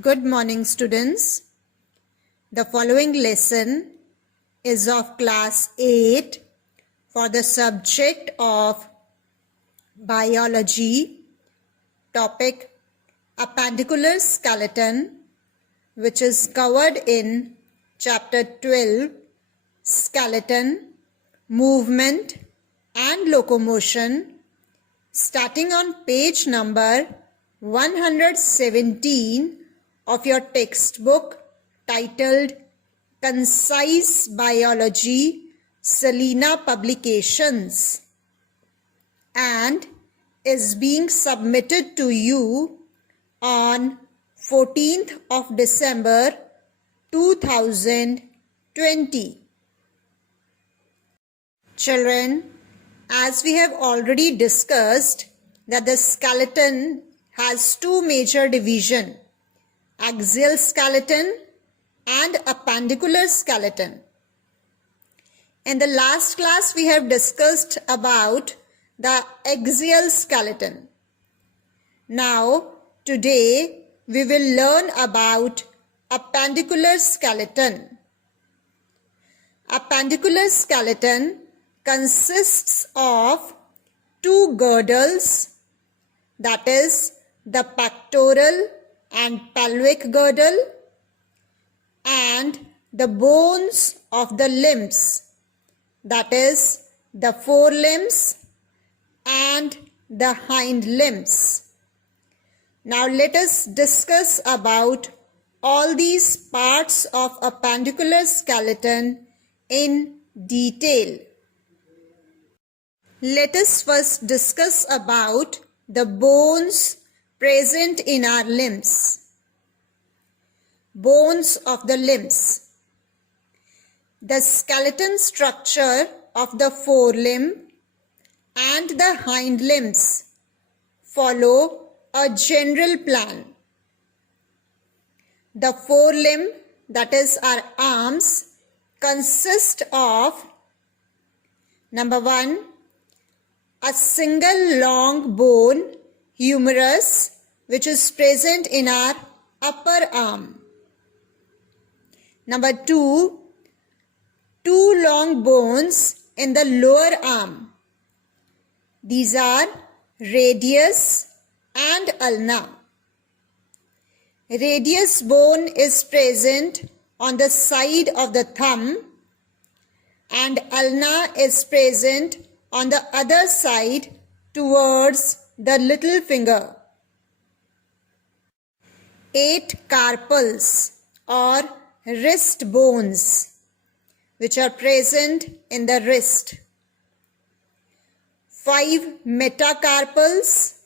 Good morning, students. The following lesson is of class 8 for the subject of biology, topic appendicular skeleton, which is covered in chapter 12, skeleton, movement and locomotion, starting on page number 117 of your textbook titled Concise Biology, Selena Publications, and is being submitted to you on 14th of December 2020. Children, as we have already discussed that the skeleton has two major divisions, axial skeleton and appendicular skeleton. In the last class, we have discussed about the axial skeleton. Now, today, we will learn about appendicular skeleton. Appendicular skeleton consists of two girdles, that is the pectoral and pelvic girdle, and the bones of the limbs, that is the forelimbs and the hind limbs. Now let us discuss about all these parts of appendicular skeleton in detail. Let us first discuss about the bones present in our limbs. Bones of the limbs. The skeleton structure of the forelimb and the hind limbs follow a general plan. The forelimb, that is our arms, consist of number 1, a single long bone, humerus, which is present in our upper arm. Number 2, two long bones in the lower arm. These are radius and ulna. Radius bone is present on the side of the thumb and ulna is present on the other side towards the little finger. 8 carpals or wrist bones, which are present in the wrist. 5 metacarpals,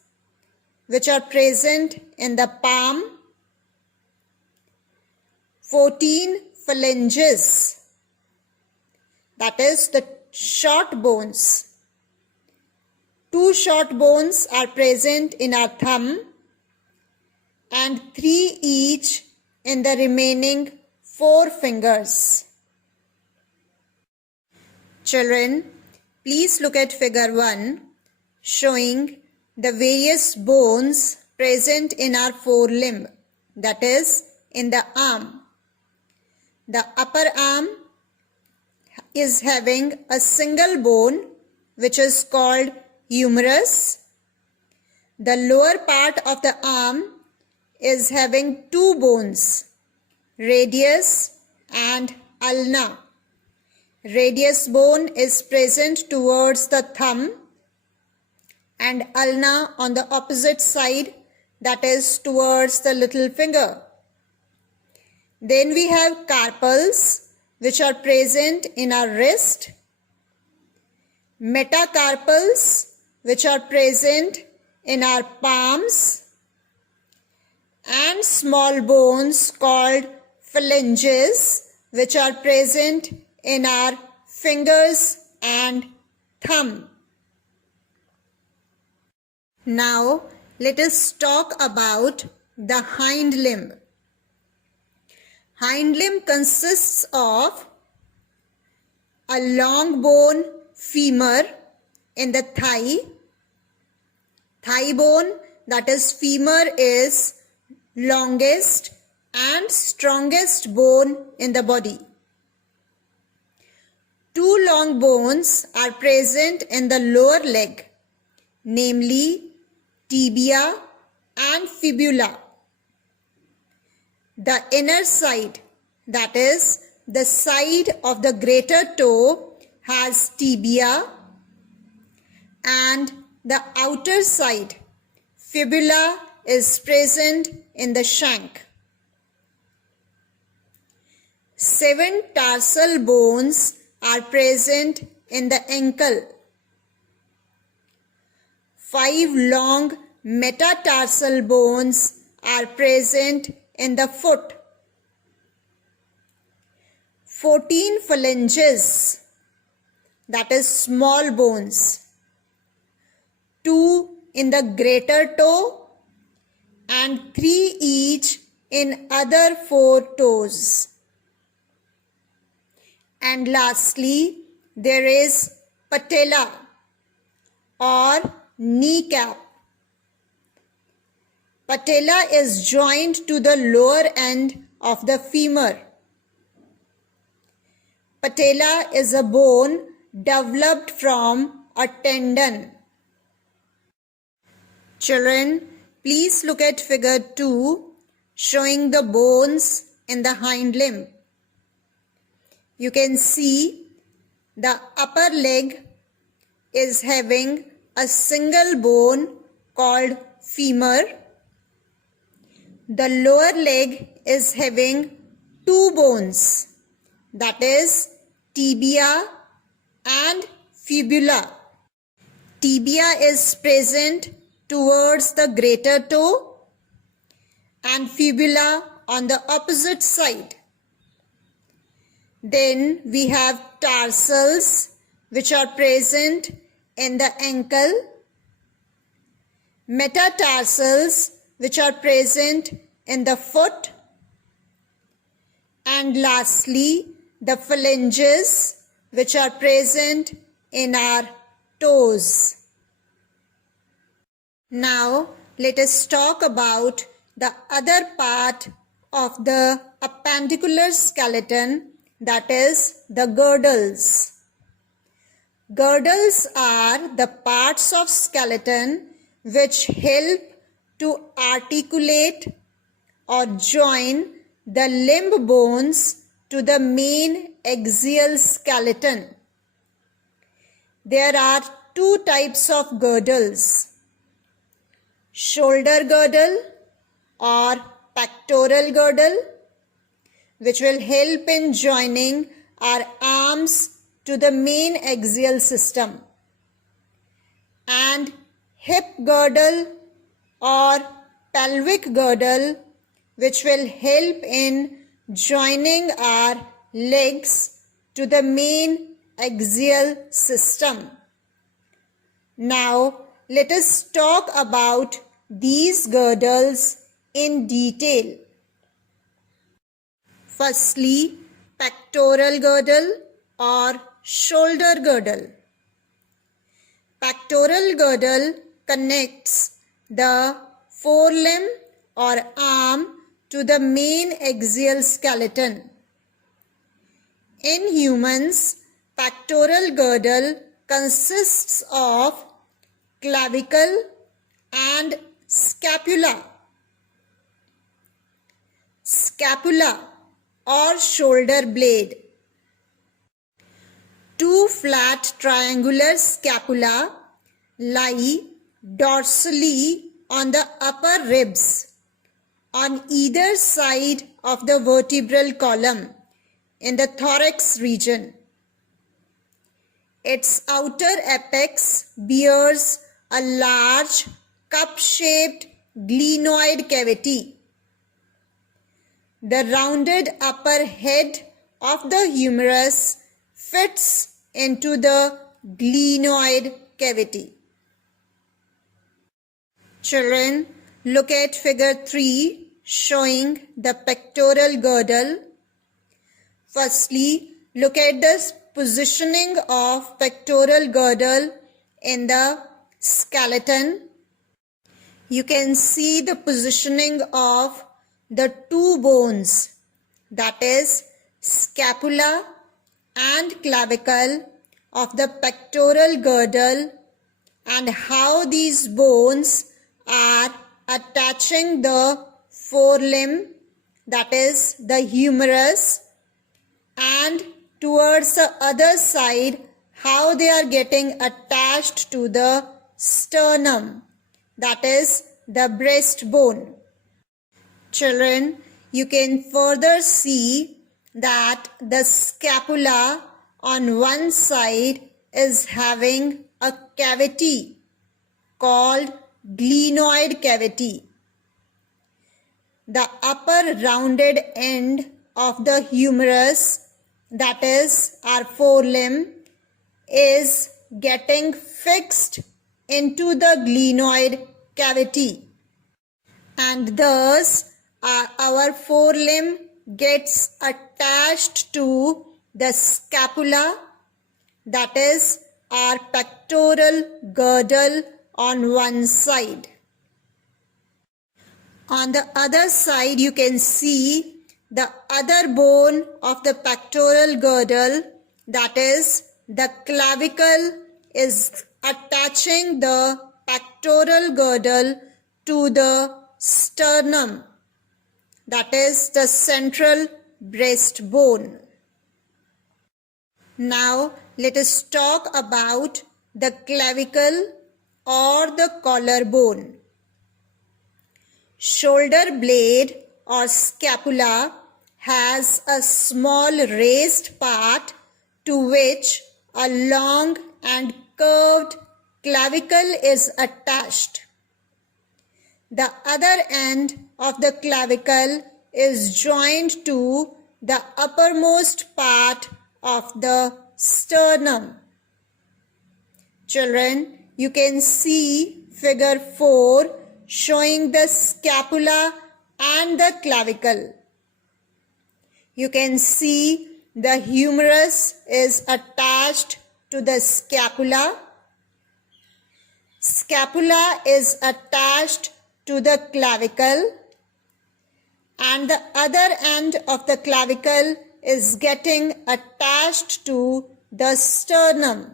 which are present in the palm. 14 phalanges, that is the short bones. 2 short bones are present in our thumb and 3 each in the remaining 4 fingers. Children, please look at figure 1 showing the various bones present in our forelimb, that is in the arm. The upper arm is having a single bone which is called humerus. The lower part of the arm is having 2 bones, radius and ulna. Radius bone is present towards the thumb and ulna on the opposite side, that is towards the little finger. Then we have carpals, which are present in our wrist. Metacarpals, which are present in our palms, and small bones called phalanges, which are present in our fingers and thumb. Now let us talk about the hind limb. Hind limb consists of a long bone femur in the thigh. Thigh bone, that is femur, is longest and strongest bone in the body. Two long bones are present in the lower leg, namely tibia and fibula. The inner side, that is, the side of the greater toe, has tibia, and the outer side, fibula, is present in the shank. 7 tarsal bones are present in the ankle. 5 long metatarsal bones are present in the foot. 14 phalanges, that is small bones, 2 in the greater toe and 3 each in other 4 toes. And lastly, there is patella or kneecap. Patella is joined to the lower end of the femur. Patella is a bone developed from a tendon. Children, please look at figure 2 showing the bones in the hind limb. You can see the upper leg is having a single bone called femur. The lower leg is having 2 bones, that is tibia and fibula. Tibia is present towards the greater toe and fibula on the opposite side. Then we have tarsals which are present in the ankle, metatarsals which are present in the foot, and lastly the phalanges which are present in our toes. Now let us talk about the other part of the appendicular skeleton, that is the girdles. Girdles are the parts of skeleton which help to articulate or join the limb bones to the main axial skeleton. There are 2 types of girdles: shoulder girdle or pectoral girdle, which will help in joining our arms to the main axial system, and hip girdle or pelvic girdle, which will help in joining our legs to the main axial system. Now let us talk about these girdles in detail. Firstly, pectoral girdle or shoulder girdle. Pectoral girdle connects the forelimb or arm to the main axial skeleton. In humans, pectoral girdle consists of clavicle and scapula. Scapula or shoulder blade. 2 flat triangular scapula lie dorsally on the upper ribs on either side of the vertebral column in the thorax region. Its outer apex bears a large cup-shaped glenoid cavity. The rounded upper head of the humerus fits into the glenoid cavity. Children, look at figure 3 showing the pectoral girdle. Firstly, look at the positioning of pectoral girdle in the skeleton. You can see the positioning of the two bones, that is scapula and clavicle of the pectoral girdle, and how these bones are attaching the forelimb, that is the humerus, and towards the other side how they are getting attached to the sternum, that is the breastbone. Children, you can further see that the scapula on one side is having a cavity called glenoid cavity. The upper rounded end of the humerus, that is our forelimb, is getting fixed into the glenoid cavity, and thus our forelimb gets attached to the scapula, that is our pectoral girdle on one side. On the other side, you can see the other bone of the pectoral girdle, that is the clavicle, is attaching the pectoral girdle to the sternum, that is the central breastbone. Now let us talk about the clavicle or the collarbone. Shoulder blade or scapula has a small raised part to which a long and curved clavicle is attached. The other end of the clavicle is joined to the uppermost part of the sternum. Children, you can see figure 4 showing the scapula and the clavicle. You can see the humerus is attached to the scapula. Scapula is attached to the clavicle, and the other end of the clavicle is getting attached to the sternum.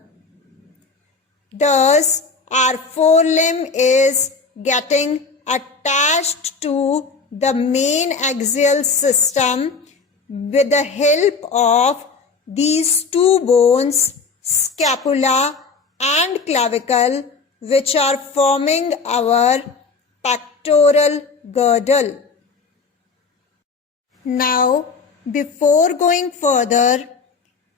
Thus, our forelimb is getting attached to the main axial system with the help of these two bones, scapula and clavicle, which are forming our pectoral girdle. Now, before going further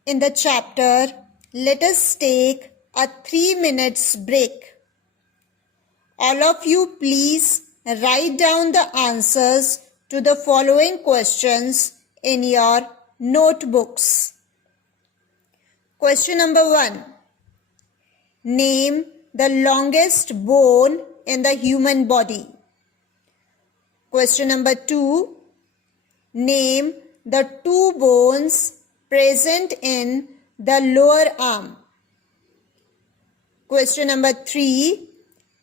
in the chapter, let us take a 3 minutes break. All of you please write down the answers to the following questions in your notebooks. Question number 1. Name the longest bone in the human body. Question number 2. Name the two bones present in the lower arm. Question number 3.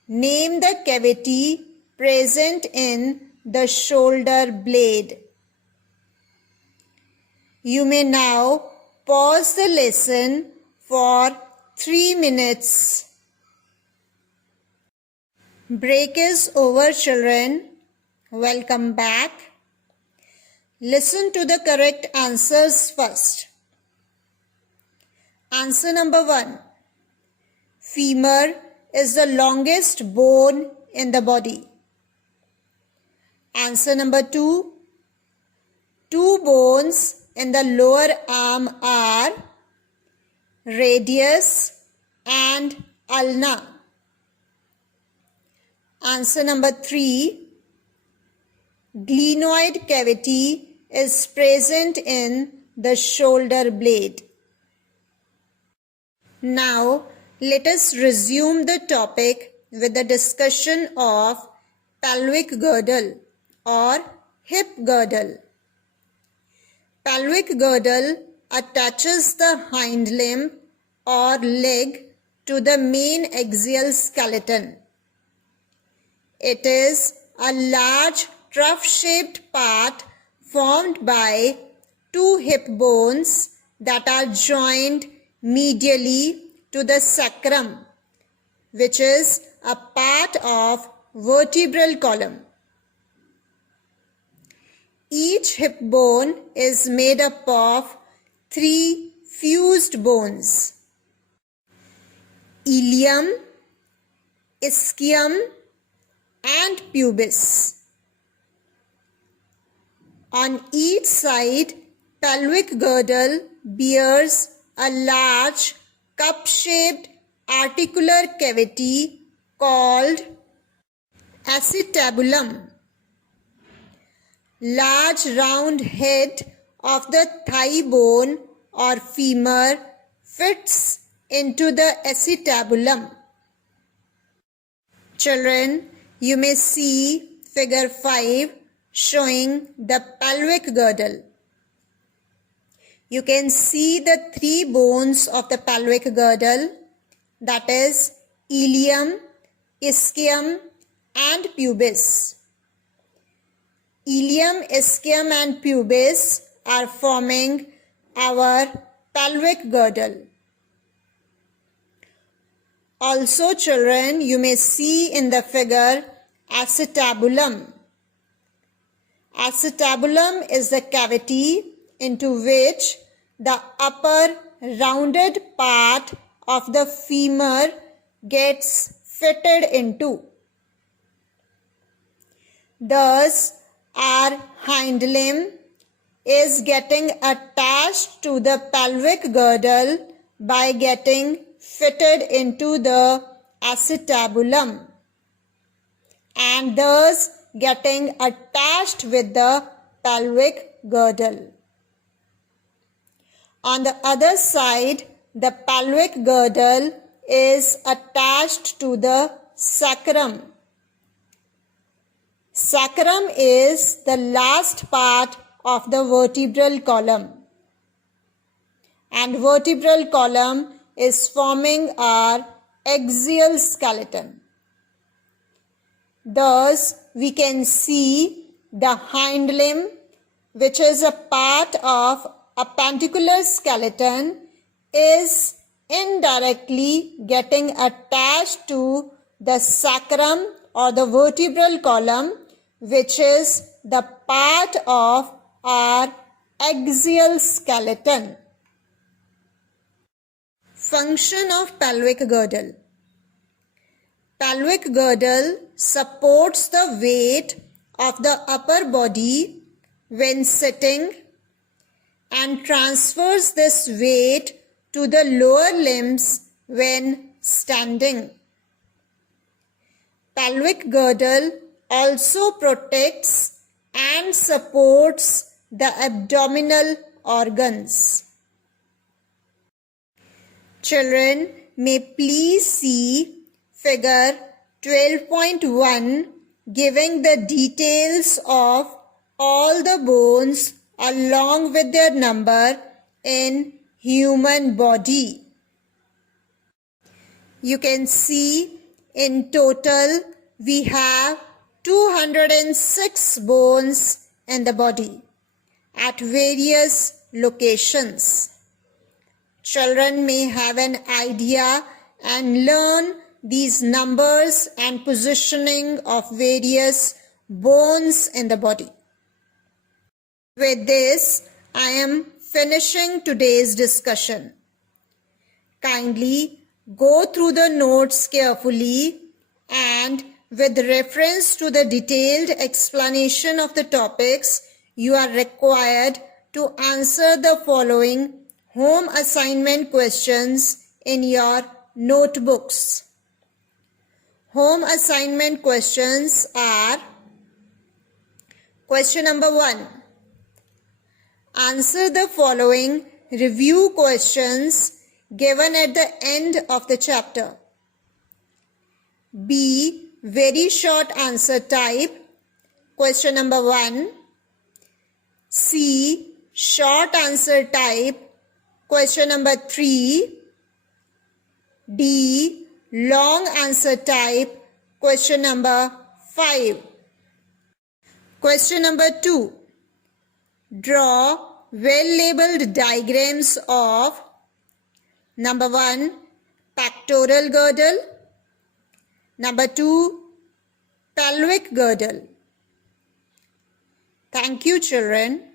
Name the cavity present in the shoulder blade. You may now pause the lesson for 3 minutes. Break is over, children. Welcome back. Listen to the correct answers first. Answer number 1. Femur is the longest bone in the body. Answer number 2. Two bones in the lower arm are radius and ulna. Answer number 3. Glenoid cavity is present in the shoulder blade. Now, let us resume the topic with the discussion of pelvic girdle or hip girdle. Pelvic girdle attaches the hind limb or leg to the main axial skeleton. It is a large trough-shaped part formed by two hip bones that are joined medially to the sacrum, which is a part of vertebral column. Each hip bone is made up of three fused bones: ilium, ischium, and pubis. On each side, pelvic girdle bears a large cup-shaped articular cavity called acetabulum. Large round head of the thigh bone or femur fits into the acetabulum. Children, you may see figure 5 showing the pelvic girdle. You can see the three bones of the pelvic girdle, that is ilium, ischium, and pubis. Ilium, ischium, and pubis are forming our pelvic girdle. Also, children, you may see in the figure acetabulum. Acetabulum is the cavity into which the upper rounded part of the femur gets fitted into. Thus, our hind limb is getting attached to the pelvic girdle by getting fitted into the acetabulum and thus getting attached with the pelvic girdle. On the other side, the pelvic girdle is attached to the sacrum. Sacrum is the last part of the vertebral column, and vertebral column is forming our axial skeleton. Thus, we can see the hind limb, which is a part of appendicular skeleton, is indirectly getting attached to the sacrum or the vertebral column, which is the part of our axial skeleton. Function of pelvic girdle. Pelvic girdle supports the weight of the upper body when sitting and transfers this weight to the lower limbs when standing. Pelvic girdle also protects and supports the abdominal organs. Children, may please see figure 12.1 giving the details of all the bones along with their number in human body. You can see in total we have 206 bones in the body at various locations. Children may have an idea and learn these numbers and positioning of various bones in the body. With this, I am finishing today's discussion. Kindly go through the notes carefully and with reference to the detailed explanation of the topics, you are required to answer the following home assignment questions in your notebooks. Home assignment questions are: question number 1. Answer the following review questions given at the end of the chapter. B. Very short answer type. Question number 1. C. Short answer type. Question number 3. D. Long answer type. Question number 5. Question number 2. Draw well-labeled diagrams of number 1. Pectoral girdle. Number 2. Pelvic girdle. Thank you, children.